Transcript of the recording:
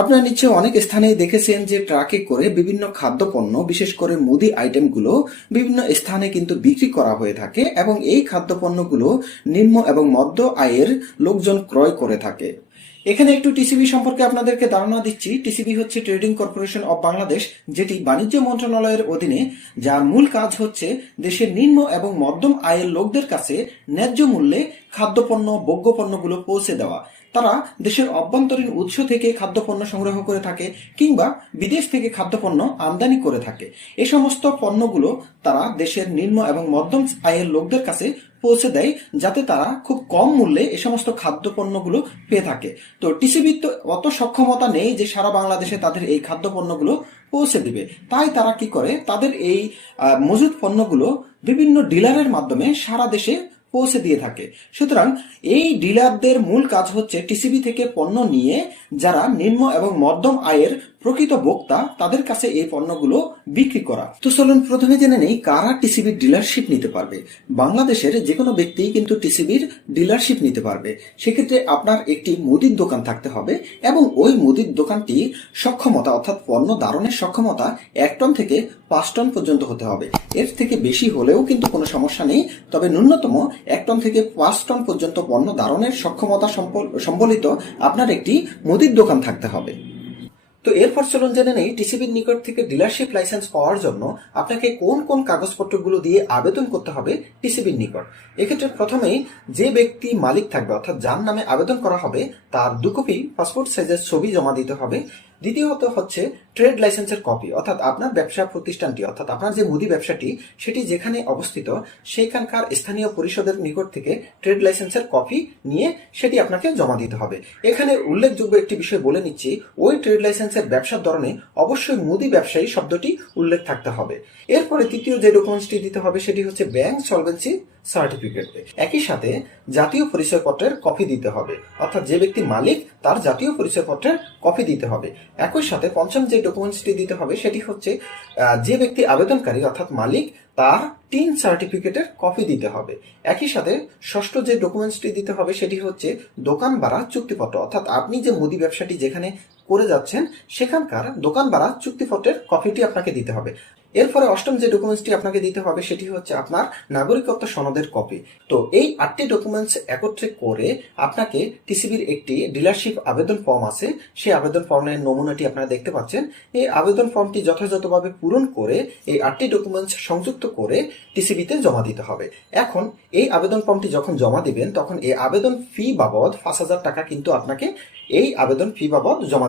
আপনারা নিশ্চয়ই অনেক স্থানেই দেখেছেন যে ট্রাকে করে বিভিন্ন খাদ্যপণ্য বিশেষ করে মুদি আইটেমগুলো বিভিন্ন স্থানে কিন্তু বিক্রি করা হয়ে থাকে এবং এই খাদ্যপণ্যগুলো নিম্ন এবং মধ্য আয়ের লোকজন ক্রয় করে থাকে। এখানে একটু টিসিবি সম্পর্কে আপনাদেরকে ধারণা দিচ্ছি। টিসিবি হচ্ছে ট্রেডিং কর্পোরেশন অব বাংলাদেশ, যেটি বাণিজ্য মন্ত্রণালয়ের অধীনে, যার মূল কাজ হচ্ছে দেশের নিম্ন এবং মধ্যম আয়ের লোকদের কাছে ন্যায্য মূল্যে খাদ্যপণ্য ভোগ্যপণ্যগুলো পৌঁছে দেওয়া। তারা দেশের অভ্যন্তরীণ উৎস থেকে খাদ্যপণ্য সংগ্রহ করে থাকে কিংবা বিদেশ থেকে খাদ্যপণ্য আমদানি করে থাকে। এ সমস্ত পণ্যগুলো তারা দেশের নিম্ন এবং মধ্যম আয়ের লোকদের কাছে পৌঁছে দেয়, যাতে তারা খুব কম মূল্যে এ সমস্ত খাদ্যপণ্যগুলো পেয়ে থাকে। তো টিসিবির তো অত সক্ষমতা নেই যে সারা বাংলাদেশে তাদের এই খাদ্যপণ্যগুলো পৌঁছে দিবে। তাই তারা কি করে, তাদের এই মজুদ পণ্যগুলো বিভিন্ন ডিলারের মাধ্যমে সারা দেশে পৌঁছে দিয়ে থাকে। সুতরাং এই ডিলারদের মূল কাজ হচ্ছে টিসিবি থেকে পণ্য নিয়ে যারা নিম্ন এবং মধ্যম আয়ের প্রকৃত ভোক্তা তাদের কাছে এই পণ্যগুলো বিক্রি করা। তো চলুন প্রথমে জেনে নেই কারা টিসিবির ডিলারশিপ নিতে পারবে। বাংলাদেশের যে কোনো ব্যক্তি কিন্তু টিসিবির ডিলারশিপ নিতে পারবে। সেক্ষেত্রে আপনার একটি মুদির দোকান থাকতে হবে এবং ওই মুদির দোকানটি সক্ষমতা অর্থাৎ পণ্য ধারণের সক্ষমতা 1 টন থেকে 5 টন পর্যন্ত হতে হবে। এর থেকে বেশি হলেও কিন্তু কোনো সমস্যা নেই, তবে ন্যূনতম 1 টন থেকে 5 টন পর্যন্ত পণ্য ধারণের সক্ষমতা সম্বলিত আপনার একটি মুদির দোকান থাকতে হবে। তো এরপর চলুন জেনে নেই টিসিবির নিকট থেকে ডিলারশিপ লাইসেন্স পাওয়ার জন্য আপনাকে কোন কোন কাগজপত্রগুলো দিয়ে আবেদন করতে হবে টিসিবির নিকট। এক্ষেত্রে প্রথমেই যে ব্যক্তি মালিক থাকবে অর্থাৎ যার নামে আবেদন করা হবে তার 2 কপি পাসপোর্ট সাইজের ছবি জমা দিতে হবে। দ্বিতীয়ত হচ্ছে ট্রেড লাইসেন্সের কপি, অর্থাৎ আপনার ব্যবসা প্রতিষ্ঠানটি অর্থাৎ আপনার যে মুদি ব্যবসাটি সেটি যেখানে অবস্থিত সেইখানকার স্থানীয় পরিষদের নিকট থেকে ট্রেড লাইসেন্সের কপি নিয়ে সেটি আপনাকে জমা দিতে হবে। এখানে উল্লেখযোগ্য একটি বিষয় বলে নিচ্ছি, ওই ট্রেড লাইসেন্সের ব্যবসার ধরনে অবশ্যই মুদি ব্যবসায়ী শব্দটি উল্লেখ থাকতে হবে। এরপরে তৃতীয় যে ডকুমেন্টসটি দিতে হবে সেটি হচ্ছে ব্যাংক সলভেন্সি সার্টিফিকেট। একই সাথে জাতীয় পরিচয়পত্রের কপি দিতে হবে, অর্থাৎ যে ব্যক্তি মালিক তার জাতীয় পরিচয়পত্রের কপি দিতে হবে। একই সাথে পঞ্চম যে ডকুমেন্টসটি দিতে হবে সেটি হচ্ছে যে ব্যক্তি আবেদনকারী অর্থাৎ মালিক তার টিন সার্টিফিকেটের কপি দিতে হবে। একই সাথে ষষ্ঠ যে ডকুমেন্টসটি দিতে হবে সেটি হচ্ছে দোকান ভাড়া চুক্তিপত্র, অর্থাৎ আপনি যে মুদি ব্যবসাটি যেখানে করে যাচ্ছেন সেখানকার দোকান ভাড়া চুক্তিপত্রের কপিটি আপনাকে দিতে হবে। এরপরে অষ্টম যে ডকুমেন্টসটি আপনাকে দিতে হবে সেটি হচ্ছে আপনার নাগরিকত্ব সনদের কপি। তো এই 8টি ডকুমেন্টস একত্রে করে আপনাকে টিসিবির একটি ডিলারশিপ আবেদন ফর্ম আছে, সেই আবেদন ফর্মের নমুনাটি আপনারা দেখতে পাচ্ছেন। এই আবেদন ফর্মটি যথাযথভাবে পূরণ করে এই 8টি ডকুমেন্টস সংযুক্ত করে টিসিবিতে জমা দিতে হবে। এখন এই আবেদন ফর্মটি যখন জমা দিবেন তখন এই আবেদন ফি বাবদ 5,000 টাকা কিন্তু আপনাকে এই আবেদন ফি বাবদ জমা